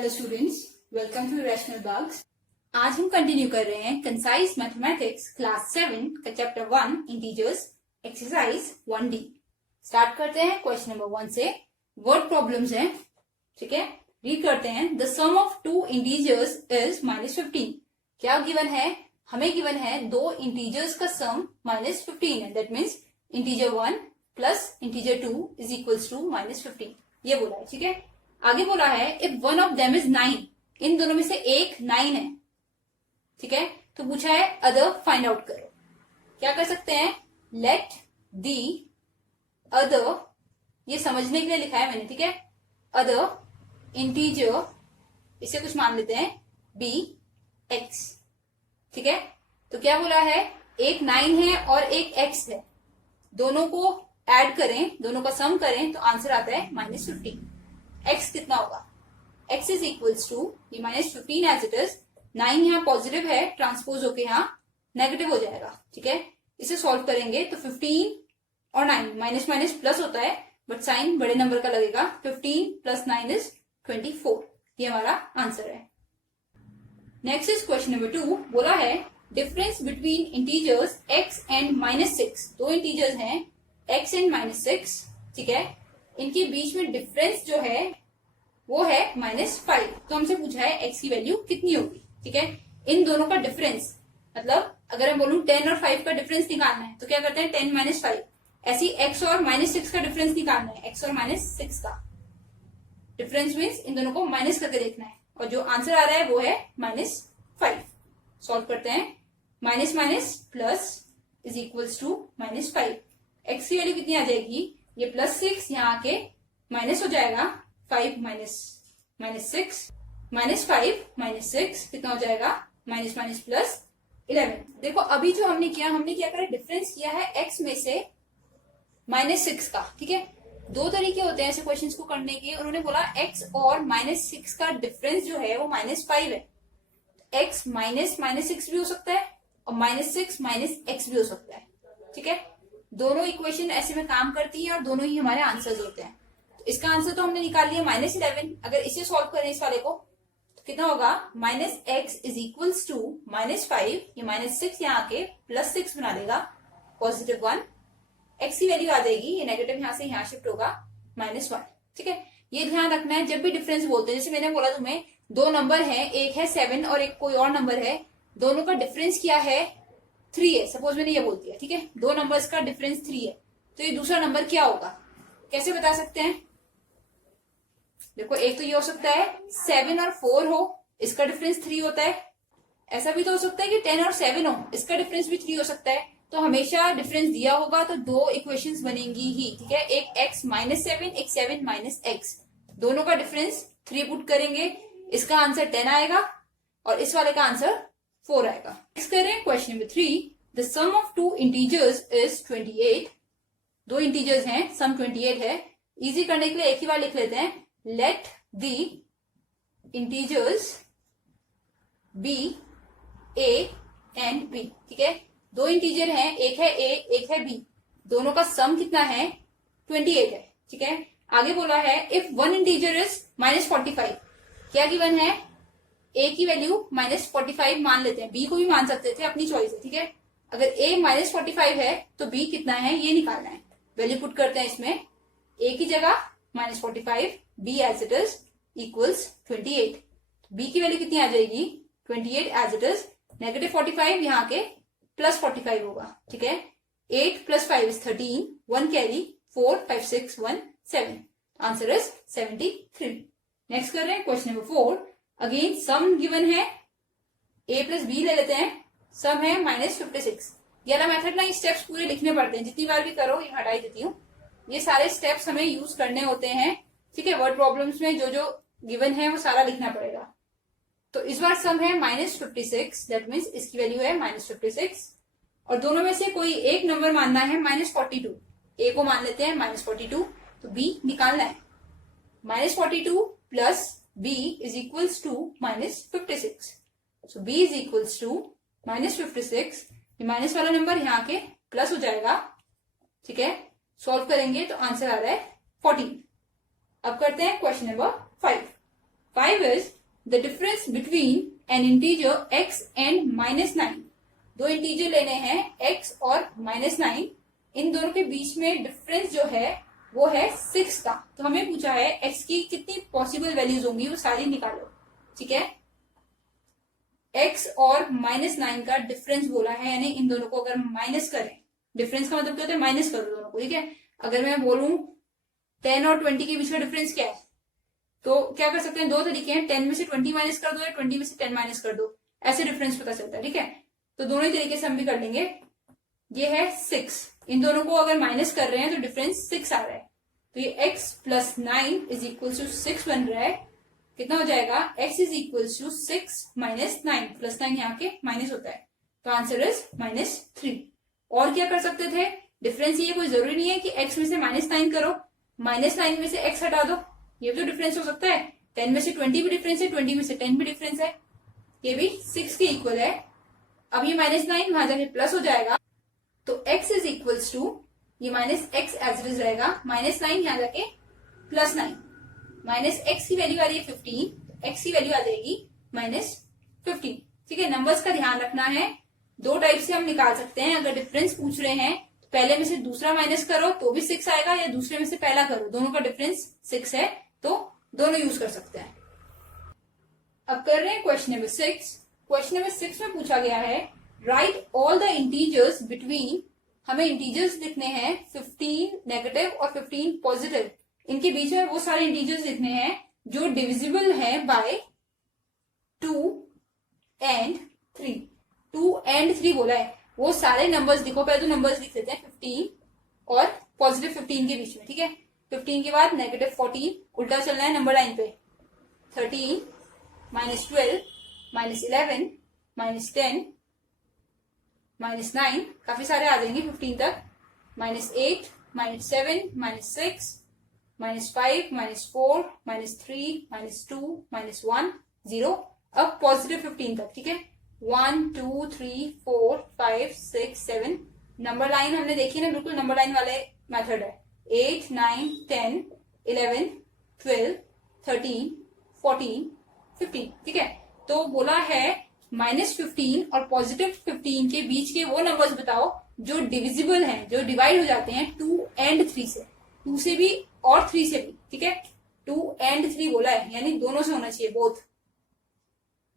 Hello students, welcome to rational bugs. आज हम continue कर रहे हैं कंसाइज मैथमेटिक्स क्लास 7 का chapter 1 integers exercise 1D। Start करते हैं क्वेश्चन नंबर 1 से। वर्ड प्रॉब्लम्स हैं, ठीक है। रीड करते हैं। The sum of two integers is -15। क्या गिवन है? हमें गिवन है दो इंटीजर्स का सम -15 है। That means integer 1 plus integer 2 is equals to -15। ये बोला है, ठीक है। आगे बोला है if one of them is 9, इन दोनों में से एक 9 है, ठीक है। तो पूछा है अदर फाइंड आउट करो। क्या कर सकते हैं? लेट दी अदर, ये समझने के लिए लिखा है मैंने, ठीक है। अदर इंटीजर, इसे कुछ मान लेते हैं बी एक्स, ठीक है। तो क्या बोला है? एक 9 है और एक x है, दोनों को ऐड करें, दोनों का सम करें तो आंसर आता है -15। x कितना होगा? x इज इक्वल्स टू ये -15 एज इट इज। 9 यहाँ पॉजिटिव है, ट्रांसपोज होके यहाँ नेगेटिव हो जाएगा, ठीक है। इसे सॉल्व करेंगे तो 15 और 9 माइनस माइनस प्लस होता है, बट साइन बड़े नंबर का लगेगा। 15 प्लस 9 इज 24। ये हमारा आंसर है। Next is question number 2। बोला है difference between integers x and -6। दो इंटीजर्स हैं x एंड -6, ठीक है। इनके बीच में डिफरेंस जो है वो है -5। तो हमसे पूछा है x की वैल्यू कितनी होगी, ठीक है। इन दोनों का डिफरेंस, मतलब अगर मैं बोलूं 10 और 5 का डिफरेंस निकालना है तो क्या करते हैं? 10 - 5। ऐसी x और -6 का डिफरेंस निकालना है, x और -6 का डिफरेंस मीन्स इन दोनों को माइनस करके देखना है, और जो आंसर आ रहा है वो है -5। सॉल्व करते हैं। Minus minus plus is equals to -5। x की वैल्यू कितनी आ जाएगी? ये +6 यहाँ आके माइनस हो जाएगा। 5 माइनस -6 -5 -6 कितना हो जाएगा? Minus minus plus 11। देखो अभी जो हमने क्या करा? डिफरेंस किया है x में से -6 का, ठीक है। दो तरीके होते हैं ऐसे क्वेश्चंस को करने के। उन्होंने बोला x और -6 का डिफरेंस जो है वो -5 है। x -6 भी हो सकता है और -6 -x भी हो सकता है, ठीक है। दोनों इक्वेशन ऐसे में काम करती है और दोनों ही हमारे आंसर्स होते हैं। तो इसका आंसर तो हमने निकाल लिया -11। अगर इसे सॉल्व करें इस वाले को तो कितना होगा? -x is equals to -5। ये -6 यहाँ आके +6 बना देगा, +1। x की वैल्यू आ जाएगी, ये नेगेटिव यहाँ से यहाँ शिफ्ट होगा, -1, ठीक है। ये ध्यान रखना है जब भी डिफरेंस बोलते हैं। जैसे मैंने बोला तुम्हें दो नंबर है, एक है 7 और एक कोई और नंबर है, दोनों का डिफरेंस क्या है? 3 है। सपोज मैंने ये बोल दिया, ठीक है। दो नंबर्स का डिफरेंस 3 है, तो ये दूसरा नंबर क्या होगा? कैसे बता सकते हैं? देखो एक तो ये हो सकता है 7 और 4 हो, इसका डिफरेंस 3 होता है। ऐसा भी तो हो सकता है कि 10 और 7 हो, इसका डिफरेंस भी 3 हो सकता है। तो हमेशा डिफरेंस दिया होगा तो दो इक्वेशंस बनेंगी ही, ठीक है। एक x -7, एक 7 -x, दोनों का डिफरेंस 3 पुट करेंगे, इसका आंसर 10 आएगा और इस वाले का आंसर 4 आएगा। नेक्स्ट करें question number 3। The sum of two integers is 28। दो इंटीजर्स हैं, सम 28 है। इजी करने के लिए एक ही बार लिख लेते हैं। Let the integers be a and b, ठीक है। दो इंटीजर हैं, एक है a एक है b, दोनों का सम कितना है? 28 है, ठीक है। आगे बोला है इफ वन इंटीजर इज -45। क्या गिवन है? a की वैल्यू -45 मान लेते हैं, b को भी मान सकते थे, अपनी चॉइस है, ठीक है। अगर a -45 है तो b कितना है ये निकालना है। वैल्यू पुट करते हैं इसमें, a की जगह -45, b as it is equals 28। b की वैल्यू कितनी आ जाएगी? 28 एज इट इज। -45 यहाँ के +45 होगा, ठीक है। 8 + 5 is 13, 1 carry, 4 5 6 1 7। Answer is 73। Next कर रहे हैं question number 4। Again some given है, a + b ले लेते हैं। सम है -56। ये वाला मेथड ना, ये स्टेप्स पूरे लिखने पड़ते हैं, जितनी बार भी करो। ये हटा ही देती हूँ। ये सारे स्टेप्स हमें यूज करने होते हैं, ठीक है। वर्ड प्रॉब्लम्स में जो जो गिवन है वो सारा लिखना पड़ेगा। तो इस बार सम है -56, दैट मीन्स इसकी वैल्यू है -56 और दोनों में से कोई एक नंबर मानना है -42। a को मान लेते हैं -42, तो b निकालना है। -42 plus b is equals to -56। So b is equals to -56। ये माइनस वाला नंबर यहाँ के प्लस हो जाएगा, ठीक है। सॉल्व करेंगे तो आंसर आ रहा है 14। अब करते हैं question number 5। 5 is the difference between N integer x and -9। दो इंटीजर लेने हैं x और -9, इन दोनों के बीच में डिफरेंस जो है वो है 6 का। तो हमें पूछा है x की कितनी पॉसिबल वैल्यूज होंगी वो सारी निकालो, ठीक है। x और -9 का डिफरेंस बोला है, यानी इन दोनों को अगर माइनस करें, डिफरेंस का मतलब क्या होता है, माइनस करो दोनों को, ठीक है। अगर मैं बोलूं 10 और 20 के बीच का डिफरेंस क्या है, तो क्या कर सकते हैं, दो तरीके हैं, 10 में से 20 माइनस कर दो या 20 में से 10 माइनस कर दो, ऐसे डिफरेंस पता चलता है, ठीक है। तो दोनों ही तरीके से हम भी कर लेंगे। ये है 6, इन दोनों को अगर माइनस कर रहे हैं तो डिफरेंस 6 आ रहा है, तो ये x plus 9 is equal to 6 बन रहा है। कितना हो जाएगा, x is equal to 6 minus 9, plus 9 यहाँ के माइनस होता है, तो आंसर इज -3। और क्या कर सकते थे, डिफरेंस ये कोई जरूरी नहीं है कि x में से -9 करो, -9 में से x हटा दो, ये भी तो डिफरेंस हो सकता है। 10 में से 20 भी डिफरेंस है, 20 में से 10 भी डिफरेंस है, ये भी 6 के इक्वल है। अब ये -9 वहां जाके प्लस हो जाएगा, तो x इज इक्वल्स टू, ये minus x as it is रहेगा, -9 यहाँ जाके +9, माइनस एक्स की वैल्यू आ रही है 15, तो x की वैल्यू आ जाएगी -15, ठीक है। नंबर्स का ध्यान रखना है, दो टाइप से हम निकाल सकते हैं। अगर डिफरेंस पूछ रहे हैं तो पहले में से दूसरा माइनस करो तो भी 6 आएगा, या दूसरे में से पहला करो, दोनों का डिफरेंस 6 है, तो दोनों यूज कर सकते हैं। अब कर रहे हैं क्वेश्चन नंबर 6। क्वेश्चन नंबर 6 में पूछा गया है right all the integers between, हमें इंटीजर्स लिखने हैं 15 नेगेटिव और 15 पॉजिटिव, इनके बीच में वो सारे इंटीजर्स लिखने हैं जो डिविजिबल है बाय 2 एंड 3। 2 एंड 3 बोला है, वो सारे नंबर्स लिखो। पहले तो नंबर्स लिख लेते हैं 15 और पॉजिटिव 15 के बीच में, ठीक है। 15 के बाद -14, उल्टा चलना है नंबर लाइन पे, 13 -12 -11 -10 -9, काफी सारे आ जाएंगे 15 तक, -8 -7 -6 -5 -4 -3 -2 -1 0, अब पॉजिटिव 15 तक, ठीक है। 1 2 3 4 5 6 7, नंबर लाइन हमने देखी ना, बिल्कुल नंबर लाइन वाले मेथड है। 8 9 10 11 12 13 14 15, ठीक है। तो बोला है -15 और पॉजिटिव 15 के बीच के वो नंबर्स बताओ जो डिविजिबल हैं, जो डिवाइड हो जाते हैं 2 एंड 3 से, 2 से भी और 3 से भी, ठीक है। 2 एंड 3 बोला है, यानी दोनों से होना चाहिए, बोथ।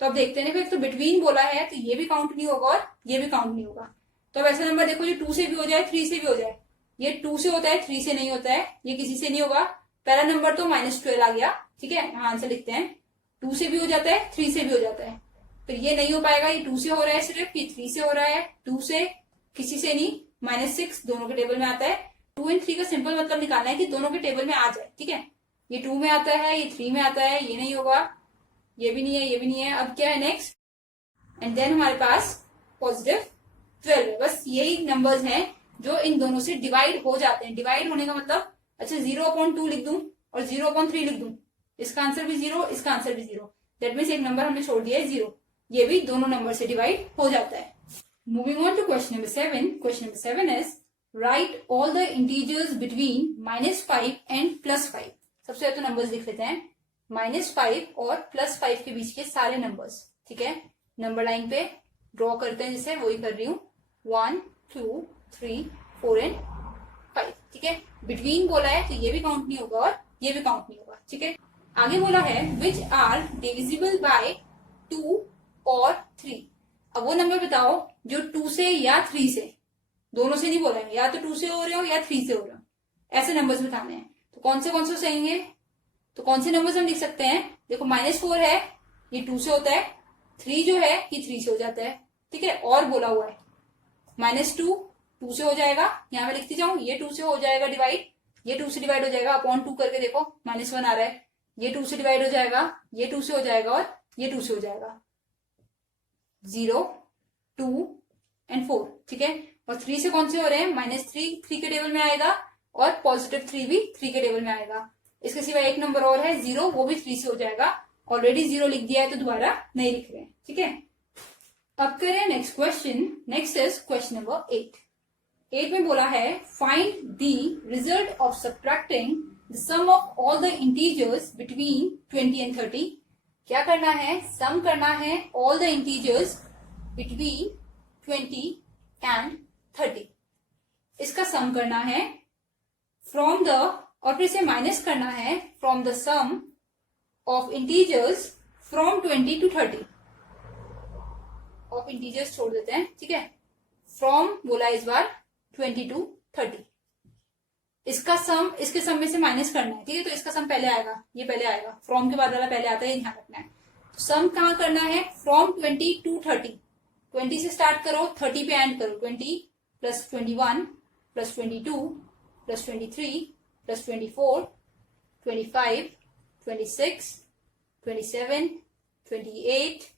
तो अब देखते हैं, फिर तो बिटवीन बोला है तो ये भी काउंट नहीं होगा और ये भी काउंट नहीं होगा। तो अब ऐसा नंबर देखो जो 2 से भी हो जाए, 3 से भी हो जाए। ये 2 से होता है, 3 से नहीं होता है, ये किसी से नहीं होगा। पहला नंबर तो -12 आ गया, ठीक है, आंसर लिखते हैं। 2 से भी हो जाता है, 3 से भी हो जाता है, फिर ये नहीं हो पाएगा, ये 2 से हो रहा है सिर्फ, ये 3 से हो रहा है, 2 से किसी से नहीं, -6 दोनों के टेबल में आता है। 2 एंड 3 का सिंपल मतलब निकालना है कि दोनों के टेबल में आ जाए, ठीक है। ये 2 में आता है, ये 3 में आता है, ये नहीं होगा, ये भी नहीं है, ये भी नहीं है। अब क्या है नेक्स्ट, एंड देन हमारे पास +12 है। बस यही नंबर्स हैं जो इन दोनों से डिवाइड हो जाते हैं। डिवाइड होने का मतलब, अच्छा 0/2 लिख दूं और 0/3 लिख दूं, इसका आंसर भी 0, इसका आंसर भी 0, दैट मीन्स एक नंबर हमने छोड़ दिया है 0, ये भी दोनों नंबर से डिवाइड हो जाता है। Moving on to question number 7। Question number 7 is write all the integers between -5 and +5। सबसे पहले तो नंबर्स लिख लेते हैं, -5 और +5 के बीच के सारे नंबर्स, ठीक है। नंबर लाइन पे ड्रॉ करते हैं, जैसे वही कर रही हूँ, 1 2 3 4 एंड 5, ठीक है। बिटवीन बोला है तो ये भी काउंट नहीं होगा और ये भी काउंट नहीं होगा, ठीक है। आगे बोला है विच आर डिविजिबल बाय 2 और 3। अब वो नंबर बताओ जो 2 से या 3 से, दोनों से नहीं बोला है, या तो 2 से हो रहे हो या 3 से हो रहे हो, ऐसे नंबर्स बताने हैं। तो कौन से सही है, तो कौन से नंबर्स हम लिख सकते हैं, देखो -4 है, ये 2 से होता है, 3 जो है ये 3 से हो जाता है, ठीक है। और बोला हुआ है -2 2 से हो जाएगा, यहाँ मैं लिखती जाऊं, ये 2 से हो जाएगा डिवाइड, ये 2 से डिवाइड हो जाएगा, अपॉन 2 करके देखो -1 आ रहा है, ये 2 से डिवाइड हो जाएगा, ये 2 से हो जाएगा और ये 2 से हो जाएगा, 0 2 एंड 4, ठीक है। और 3 से कौन से हो रहे हैं, -3 3 के टेबल में आएगा और +3 भी 3 के टेबल में आएगा। इसके सिवा एक नंबर और है 0, वो भी 3 से हो जाएगा। ऑलरेडी 0 लिख दिया है तो दोबारा नहीं लिख रहे हैं, ठीक है। अब करें next question. Next is question number 8। 8 में बोला है find the result of subtracting the sum of all the integers between 20 and 30। क्या करना है? सम करना है all the integers between 20 and 30। इसका सम करना है फ्रॉम द, और फिर इसे माइनस करना है from the sum of integers from 20 to 30। Of integers छोड़ देते हैं, ठीक है। फ्रॉम बोला इस बार 20 टू 30। इसका सम इसके सम में से माइनस करना है, ठीक है। तो इसका सम पहले आएगा, ये पहले आएगा, फ्रॉम के बाद वाला पहले आता है, ये ध्यान रखना है। तो सम कहाँ करना है? From 20 to 30। 20 से स्टार्ट करो, 30 पे एंड करो। 20 plus 21 plus 22 plus 23 plus 24 25 26 27 28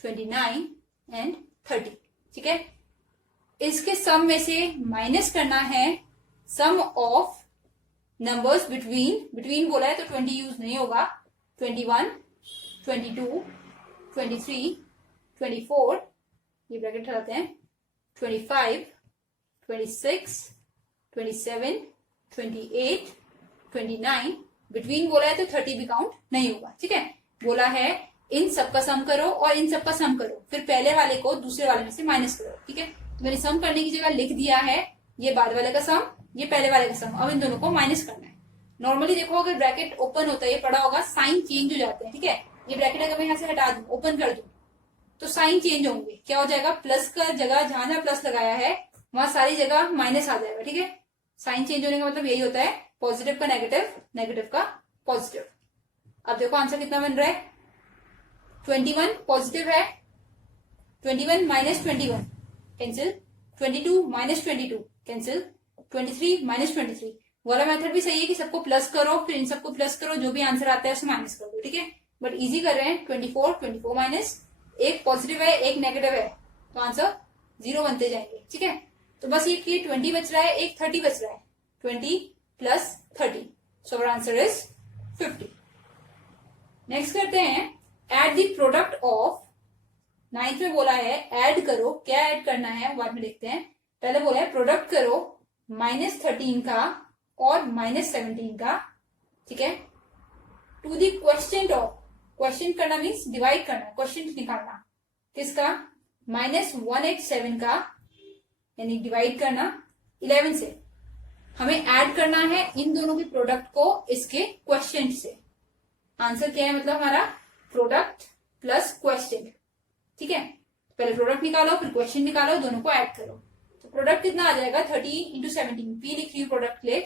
29 and 30, ठीक है। इसके सम में से माइनस करना है सम ऑफ नंबर्स बिटवीन बोला है तो 20 यूज नहीं होगा। 21 22 23 24, ये ब्रैकेट हटाते हैं, 25 26 27 28 29। बिटवीन बोला है तो 30 भी काउंट नहीं होगा, ठीक है। बोला है इन सब का सम करो और इन सब का सम करो, फिर पहले वाले को दूसरे वाले में से माइनस करो, ठीक है। तो मैंने सम करने की जगह लिख दिया है ये बाद वाले का सम, ये पहले वाले का सम। अब इन दोनों को माइनस करना है। नॉर्मली देखो अगर ब्रैकेट ओपन होता है, ये पड़ा होगा, साइन चेंज हो जाते हैं, ठीक है। ये ब्रैकेट अगर मैं यहाँ से हटा दूं, ओपन कर दूं, तो साइन चेंज होंगे। क्या हो जाएगा? प्लस का जगह जहां जहां प्लस लगाया है वहां सारी जगह माइनस आ जाएगा, ठीक है। साइन चेंज होने का मतलब यही होता है, पॉजिटिव का नेगेटिव, नेगेटिव का पॉजिटिव। अब देखो आंसर कितना बन रहा है? 21 पॉजिटिव है, 21 minus 21 cancel, 22 minus 22 cancel, 23 minus 23। वाला मेथड भी सही है कि सबको प्लस करो फिर इन सबको प्लस करो, जो भी आंसर आता है उसे माइनस कर दो, ठीक है। बट इजी कर रहे हैं। 24 माइनस, एक पॉजिटिव है एक नेगेटिव है, तो आंसर 0 बनते जाएंगे, ठीक है। तो बस ये 20 बच रहा है, एक 30 बच रहा है, 20 plus 30, so our answer is 50। Next करते हैं add the product of. 9th में बोला है ऐड करो, क्या ऐड करना है बाद में देखते हैं। पहले बोला है प्रोडक्ट करो -13 का और -17 का, ठीक है, to the question of. Question करना मीन्स डिवाइड करना, क्वेश्चन निकालना। किसका? -187 का, यानी डिवाइड करना 11 से। हमें ऐड करना है इन दोनों के प्रोडक्ट को इसके क्वेश्चन से। आंसर क्या है? मतलब हमारा प्रोडक्ट प्लस क्वेश्चन, ठीक है। पहले प्रोडक्ट निकालो फिर क्वेश्चन निकालो, दोनों को ऐड करो। तो प्रोडक्ट कितना आ जाएगा? 30 इंटू 17। पी लिख रही हूँ प्रोडक्ट ले,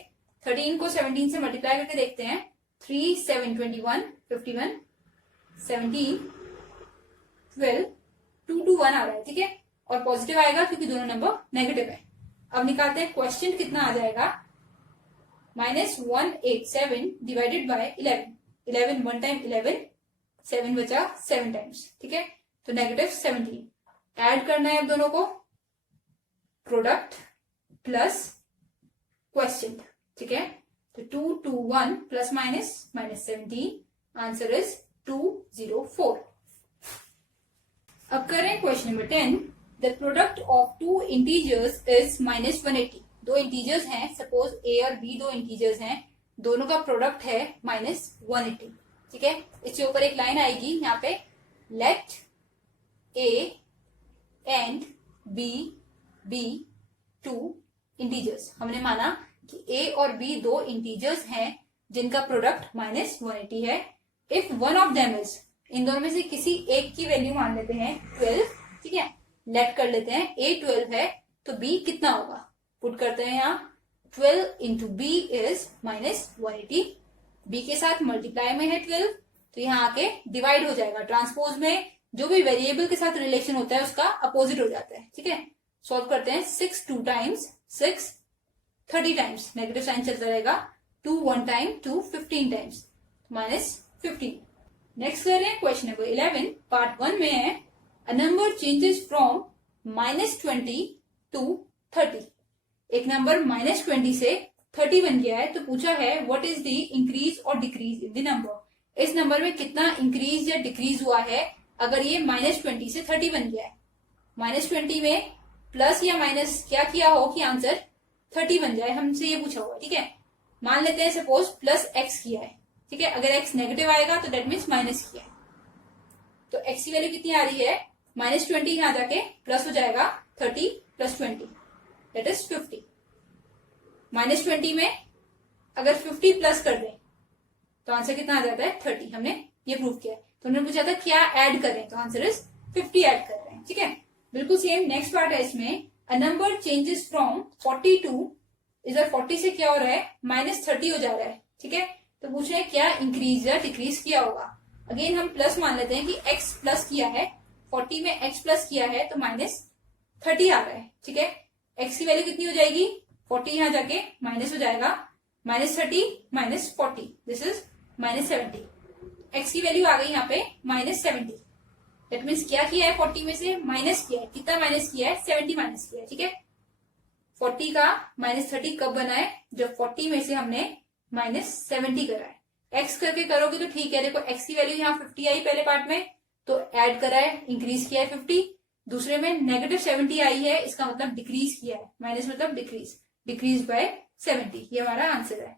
13 को 17 से मल्टीप्लाई करके देखते हैं। 3 7 21 51 17 12 2 2 1 आ रहा है, ठीक है। और पॉजिटिव आएगा क्योंकि दोनों नंबर नेगेटिव है। अब निकालते हैं क्वेश्चन कितना आ जाएगा। -187 डिवाइडेड बाय 11। 11 वन टाइम 11, 7 बचा 7 टाइम्स, ठीक है। तो -17 ऐड करना है अब दोनों को, प्रोडक्ट प्लस क्वेश्चन, ठीक है। तो 2 2 1 प्लस माइनस -17, आंसर इज 204। अब करें question number 10। The product of two integers is -180। दो इंटीजर्स हैं, सपोज ए और बी दो इंटीजर्स हैं, दोनों का प्रोडक्ट है -180, ठीक है। इसके ऊपर एक लाइन आएगी यहाँ पे, let a and b be two integers. हमने माना कि ए और बी दो इंटीजर्स हैं जिनका प्रोडक्ट -180 है। If one of them is, इन दोनों में से किसी एक की वैल्यू मान लेते हैं 12, ठीक है। लेट कर लेते हैं ए 12 है तो बी कितना होगा, पुट करते हैं यहाँ। 12 इंटू बी इज -180। बी के साथ मल्टीप्लाई में है 12, तो यहाँ आके डिवाइड हो जाएगा। ट्रांसपोज में जो भी वेरिएबल के साथ रिलेशन होता है उसका अपोजिट हो जाता है, ठीक है। सॉल्व करते हैं। 6 2 टाइम्स 6 30 टाइम्स, नेगेटिव साइन चलता रहेगा। 2 1 टाइम 2 15 टाइम्स, -15। नेक्स्ट कर रहे हैं क्वेश्चन नंबर 11। पार्ट 1 में है a number changes from -20 to 30। एक नंबर -20 से 30 बन गया है, तो पूछा है व्हाट इज द इंक्रीज और डिक्रीज इन द नंबर। इस नंबर में कितना इंक्रीज या डिक्रीज हुआ है अगर ये -20 से 30 बन गया है। -20 में प्लस या माइनस क्या किया हो कि आंसर 30 बन जाए, हमसे ये पूछा हुआ है, ठीक है। मान लेते हैं सपोज प्लस एक्स किया है, ठीक है। अगर एक्स नेगेटिव आएगा तो डेट मीन्स माइनस किया है। तो एक्स की वैल्यू कितनी आ रही है, -20 यहां जाके प्लस हो जाएगा 30 + 20 दैट इज 50। -20 में अगर 50 प्लस कर दें तो आंसर कितना आ जाता है 30। हमने ये प्रूव किया है। तो हमने पूछा था क्या ऐड करें, तो आंसर इज 50 ऐड कर रहे हैं, ठीक है। बिल्कुल सेम नेक्स्ट पार्ट है इसमें, अ नंबर चेंजेस फ्रॉम 42, इधर 40 से क्या हो रहा है -30 हो जा रहा है, ठीक है। तो पूछ रहे हैं क्या इंक्रीज या डिक्रीज किया होगा। अगेन हम प्लस मान लेते हैं कि x प्लस किया है, 40 में x प्लस किया है तो -30 आ रहा है, ठीक है। x की वैल्यू कितनी हो जाएगी, 40 यहां जाके माइनस हो जाएगा, -30 - 40 दिस इज -70। x की वैल्यू आ गई यहाँ पे -70। दैट मीन्स क्या किया है, 40 में से माइनस किया है। कितना माइनस किया है, 70 माइनस किया है, ठीक है। 40 का -30 कब बना है, जब 40 में से हमने -70 करा है। x करके करोगे तो ठीक है। देखो x की वैल्यू यहाँ 50 आई पहले पार्ट में, तो ऐड करा है, इंक्रीज किया है 50। दूसरे में -70 आई है, इसका मतलब डिक्रीज किया है, माइनस मतलब डिक्रीज, डिक्रीज बाय 70। ये हमारा आंसर है।